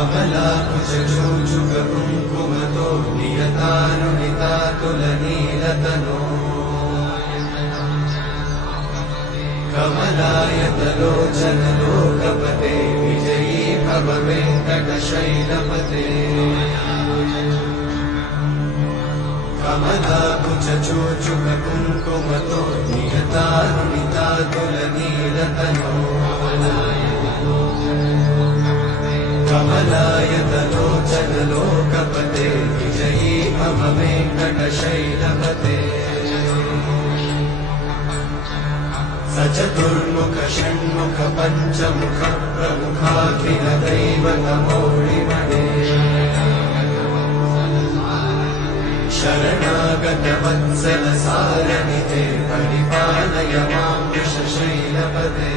कमलाकुचूचुककुङ्कुमतो नियतानुनितातुलनीलतनो कमलायतलोचनलोकपते विजयी भव वेङ्कटशैलपते कमलाकुचूचुककुङ्कुमतो नियतानुनितातुलनीलतनो कमलायतलोचनलोकपते विजयी भव वेङ्कटशैलपते सचतुर्मुख षण्मुख पञ्चमुख प्रमुखाखिल दैवतमौळिमणे शरणागत वत्सल सारनिधे परिपालय मां वृषशैलपते